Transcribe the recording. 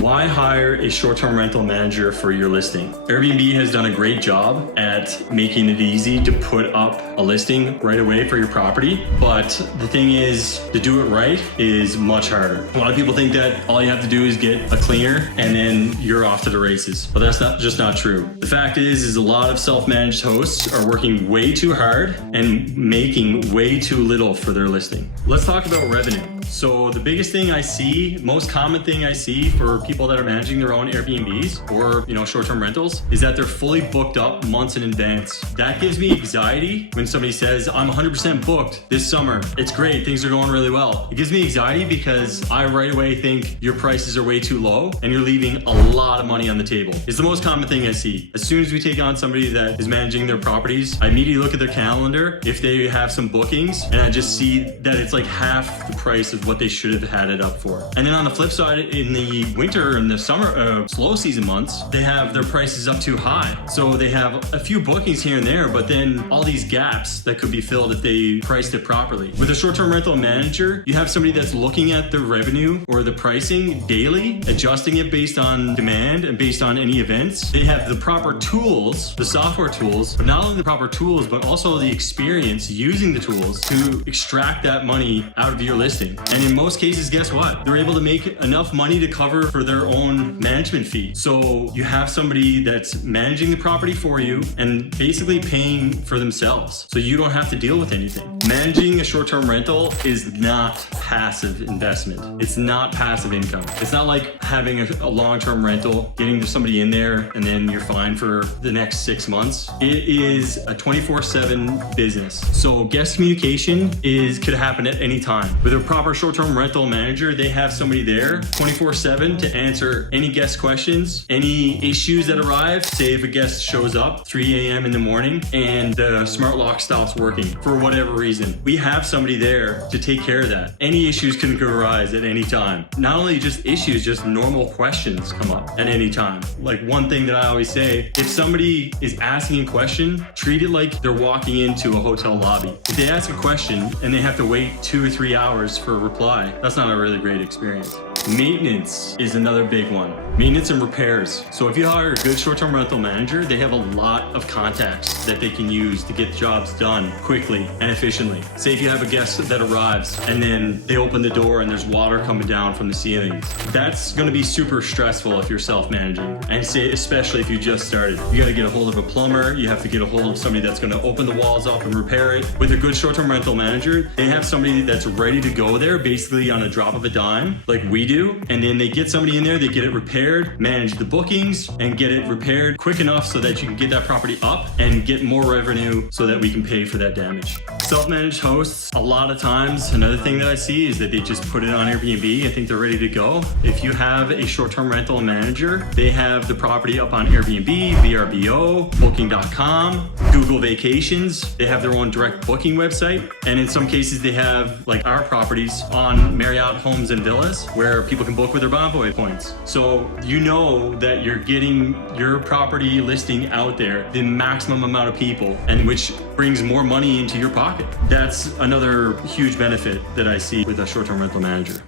Why hire a short-term rental manager for your listing? Airbnb has done a great job at making it easy to put up a listing right away for your property. But the thing is, to do it right is much harder. A lot of people think that all you have to do is get a cleaner and then you're off to the races. But that's just not true. The fact is a lot of self-managed hosts are working way too hard and making way too little for their listing. Let's talk about revenue. So the biggest thing I see, most common thing I see for people that are managing their own Airbnbs or, short-term rentals is that they're fully booked up months in advance. That gives me anxiety when somebody says, I'm 100% booked this summer. It's great, things are going really well. It gives me anxiety because I right away think your prices are way too low and you're leaving a lot of money on the table. It's the most common thing I see. As soon as we take on somebody that is managing their properties, I immediately look at their calendar if they have some bookings and I just see that it's like half the price of what they should have had it up for. And then on the flip side, in the winter and the summer, slow season months, they have their prices up too high. So they have a few bookings here and there, but then all these gaps that could be filled if they priced it properly. With a short-term rental manager, you have somebody that's looking at the revenue or the pricing daily, adjusting it based on demand and based on any events. They have the proper tools, the software tools, but not only the proper tools, but also the experience using the tools to extract that money out of your listing. And in most cases, guess what? They're able to make enough money to cover for their own management fee. So you have somebody that's managing the property for you and basically paying for themselves. So you don't have to deal with anything. Managing a short-term rental is not passive investment. It's not passive income. It's not like having a long-term rental, getting somebody in there, and then you're fine for the next 6 months. It is a 24/7 business. So guest communication could happen at any time. With a proper short-term rental manager, they have somebody there 24/7 to answer any guest questions, any issues that arrive. Say if a guest shows up 3 a.m. in the morning and the smart lock stops working for whatever reason, we have somebody there to take care of that. Any issues can arise at any time. Not only just issues, just normal questions come up at any time. Like one thing that I always say, if somebody is asking a question, treat it like they're walking into a hotel lobby. If they ask a question and they have to wait 2 or 3 hours for a reply, that's not a really great experience. Maintenance is another big one. Maintenance and repairs. So if you hire a good short-term rental manager, they have a lot of contacts that they can use to get jobs done quickly and efficiently. Say if you have a guest that arrives and then they open the door and there's water coming down from the ceilings. That's gonna be super stressful if you're self-managing. And say, especially if you just started. You gotta get a hold of a plumber, you have to get a hold of somebody that's gonna open the walls up and repair it. With a good short-term rental manager, they have somebody that's ready to go there basically on a drop of a dime, like we do. And then they get somebody in there, they get it repaired, manage the bookings, and get it repaired quick enough so that you can get that property up and get more revenue so that we can pay for that damage. Self-managed hosts, a lot of times, another thing that I see is that they just put it on Airbnb and think they're ready to go. If you have a short-term rental manager, they have the property up on Airbnb, VRBO, Booking.com, Google Vacations. They have their own direct booking website. And in some cases, they have, like our properties, on Marriott Homes and Villas, where people can book with their Bonvoy points. So you know that you're getting your property listing out there, the maximum amount of people, and which brings more money into your pocket. That's another huge benefit that I see with a short-term rental manager.